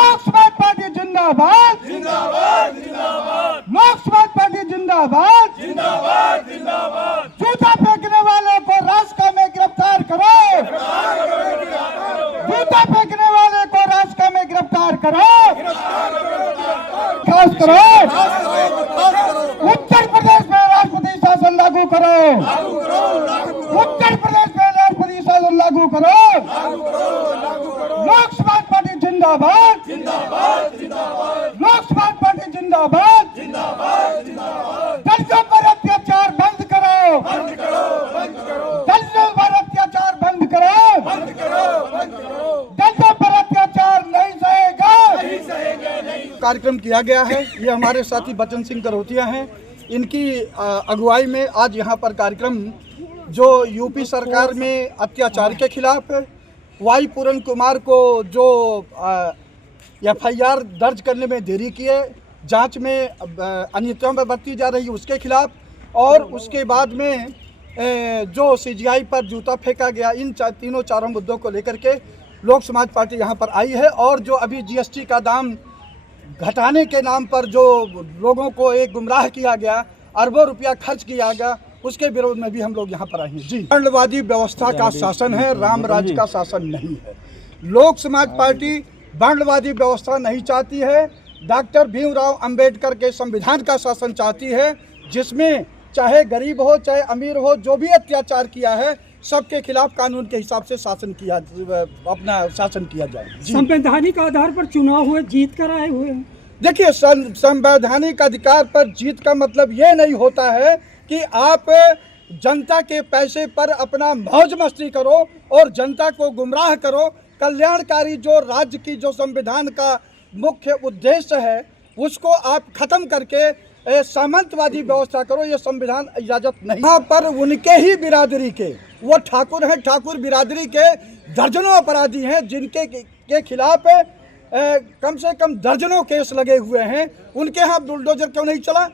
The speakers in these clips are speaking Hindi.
लोक समाज पार्टी जिंदाबाद, जिंदाबाद जिंदाबाद लोक समाज पार्टी जिंदाबाद, जिंदाबाद जिंदाबाद। जूता फेंकने वाले को रास्ता में गिरफ्तार करो, जूता फेंकने वाले को रास्ता में गिरफ्तार करो, खास करो। उत्तर प्रदेश में राष्ट्रपति शासन लागू करो, उत्तर प्रदेश में राष्ट्रपति शासन लागू करो। लोक समाज पार्टी जिंदाबाद, जिंदाबाद जिंदाबाद लोक समाज पार्टी जिंदाबाद, जिंदाबाद जिंदाबाद। दलितों पर अत्याचार बंद करो, बंद करो बंद करो दलितों पर अत्याचार बंद करो, बंद करो बंद करो। दलितों पर अत्याचार नहीं सहेगा, नहीं सहेंगे नहीं। कार्यक्रम किया गया है। ये हमारे साथी बचन सिंह करोतिया हैं, इनकी अगुवाई में आज यहाँ पर कार्यक्रम जो यूपी सरकार में अत्याचार के खिलाफ है, वाई पूरन कुमार को जो FIR दर्ज करने में देरी की है, जांच में अनियमितता में बरती जा रही है उसके खिलाफ, और उसके बाद में जो CGI पर जूता फेंका गया, इन तीनों चारों मुद्दों को लेकर के लोक समाज पार्टी यहाँ पर आई है। और जो अभी GST का दाम घटाने के नाम पर जो लोगों को एक गुमराह किया गया, अरबों रुपया खर्च किया गया, उसके विरोध में भी हम लोग यहाँ पर आए हैं। जी, वर्णवादी व्यवस्था का शासन है, राम राज्य का शासन नहीं है। लोक समाज पार्टी वर्णवादी व्यवस्था नहीं चाहती है, डॉक्टर भीमराव अंबेडकर के संविधान का शासन चाहती है, जिसमें चाहे गरीब हो चाहे अमीर हो, जो भी अत्याचार किया है सबके खिलाफ कानून के हिसाब से अपना शासन किया जाए। संवैधानिक आधार पर चुनाव हुए, जीत कर आए हुए हैं। देखिए, संवैधानिक अधिकार पर जीत का मतलब ये नहीं होता है कि आप जनता के पैसे पर अपना मौज मस्ती करो और जनता को गुमराह करो। कल्याणकारी जो राज्य की जो संविधान का मुख्य उद्देश्य है, उसको आप खत्म करके सामंतवादी व्यवस्था करो, ये संविधान इजाजत नहीं। यहाँ पर उनके ही बिरादरी के, वो ठाकुर हैं, ठाकुर बिरादरी के दर्जनों अपराधी हैं जिनके के खिलाफ कम से कम दर्जनों केस लगे हुए हैं। उनके यहाँ बुलडोजर क्यों नहीं चला?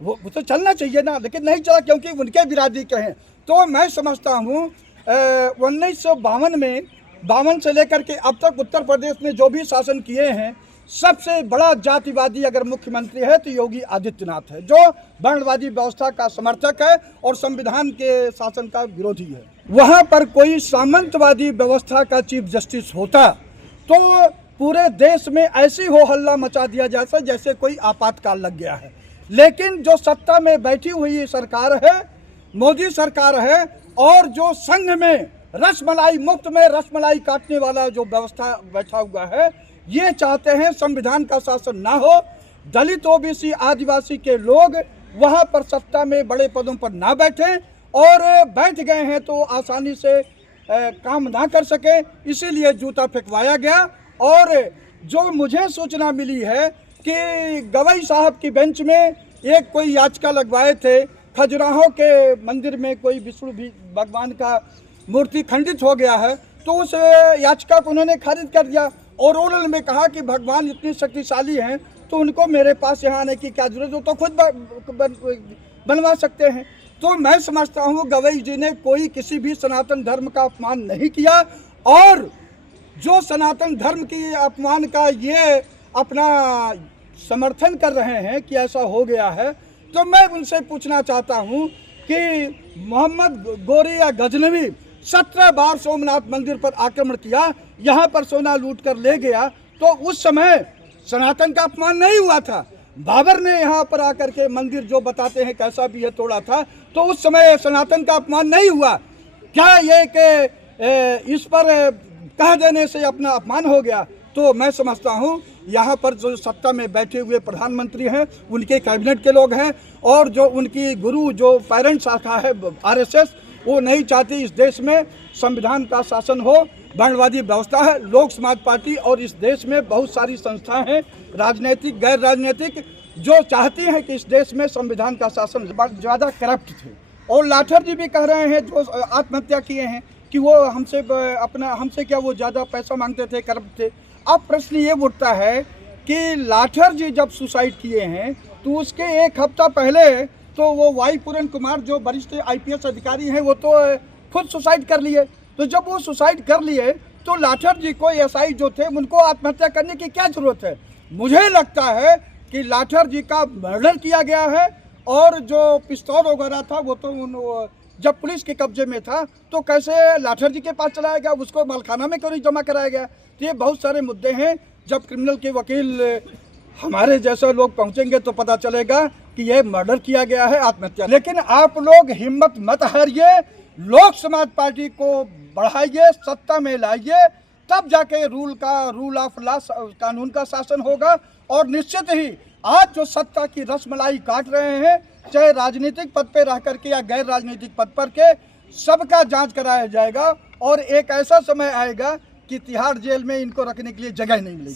वो तो चलना चाहिए ना, लेकिन नहीं चला क्योंकि उनके बिरादरी के हैं। तो मैं समझता हूँ 1952 में 52 से लेकर के अब तक उत्तर प्रदेश में जो भी शासन किए हैं, सबसे बड़ा जातिवादी अगर मुख्यमंत्री है तो योगी आदित्यनाथ है, जो वर्णवादी व्यवस्था का समर्थक है और संविधान के शासन का विरोधी है। वहाँ पर कोई सामंतवादी व्यवस्था का चीफ जस्टिस होता तो पूरे देश में ऐसी हो हल्ला मचा दिया जाता जैसे कोई आपातकाल लग गया है। लेकिन जो सत्ता में बैठी हुई सरकार है, मोदी सरकार है, और जो संघ में रसमलाई मुफ्त में रसमलाई काटने वाला जो व्यवस्था बैठा हुआ है, ये चाहते हैं संविधान का शासन ना हो, दलित OBC आदिवासी के लोग वहाँ पर सत्ता में बड़े पदों पर ना बैठें, और बैठ गए हैं तो आसानी से काम ना कर सके, इसीलिए जूता फेंकवाया गया। और जो मुझे सूचना मिली है कि गवई साहब की बेंच में एक कोई याचिका लगवाए थे, खजुराहो के मंदिर में कोई विष्णु भगवान का मूर्ति खंडित हो गया है, तो उस याचिका को उन्होंने खारिज कर दिया और ओरल में कहा कि भगवान इतनी शक्तिशाली हैं तो उनको मेरे पास यहाँ आने की क्या जरूरत हो, तो खुद बनवा सकते हैं। तो मैं समझता हूँ गवई जी ने कोई किसी भी सनातन धर्म का अपमान नहीं किया, और जो सनातन धर्म की अपमान का ये अपना समर्थन कर रहे हैं कि ऐसा हो गया है, तो मैं उनसे पूछना चाहता हूँ कि मोहम्मद गोरी या गजनवी 17 बार सोमनाथ मंदिर पर आक्रमण किया, यहाँ पर सोना लूट कर ले गया, तो उस समय सनातन का अपमान नहीं हुआ था। बाबर ने यहाँ पर आकर के मंदिर जो बताते हैं कैसा भी है तोड़ा था, तो उस समय सनातन का अपमान नहीं हुआ। क्या ये कि इस पर कह देने से अपना अपमान हो गया? तो मैं समझता हूँ यहाँ पर जो सत्ता में बैठे हुए प्रधानमंत्री हैं, उनके कैबिनेट के लोग हैं, और जो उनकी गुरु जो पेरेंट शाखा है RSS, वो नहीं चाहती इस देश में संविधान का शासन हो, वर्णवादी व्यवस्था है। लोक समाज पार्टी और इस देश में बहुत सारी संस्थाएं हैं, राजनीतिक गैर राजनीतिक, जो चाहती हैं कि इस देश में संविधान का शासन ज़्यादा करप्ट थे। और लाठर जी भी कह रहे हैं जो आत्महत्या किए हैं कि वो हमसे क्या वो ज़्यादा पैसा मांगते थे, करप्ट थे। अब प्रश्न ये उठता है कि लाठर जी जब सुसाइड किए हैं तो उसके एक हफ्ता पहले तो वो वाई पूरन कुमार जो वरिष्ठ IPS अधिकारी हैं वो तो खुद सुसाइड कर लिए। तो जब वो सुसाइड कर लिए तो लाठर जी को एसआई जो थे उनको आत्महत्या करने की क्या जरूरत है? मुझे लगता है कि लाठर जी का मर्डर किया गया है और जो पिस्तौल वगैरह था वो तो जब पुलिस के कब्जे में था तो कैसे लाठर जी के पास चलाया गया, उसको मालखाना में क्यों नहीं जमा कराया गया? तो ये बहुत सारे मुद्दे हैं। जब क्रिमिनल के वकील हमारे जैसे लोग पहुंचेंगे तो पता चलेगा कि यह मर्डर किया गया है, आत्महत्या। लेकिन आप लोग हिम्मत मत हारिए, लोक समाज पार्टी को बढ़ाइए, सत्ता में लाइए, तब जाके रूल ऑफ लॉ कानून का शासन होगा। और निश्चित ही आज जो सत्ता की रसमलाई काट रहे हैं, चाहे राजनीतिक पद पे रह करके या गैर राजनीतिक पद पर के, सबका जांच कराया जाएगा और एक ऐसा समय आएगा कि तिहाड़ जेल में इनको रखने के लिए जगह नहीं मिलेगी।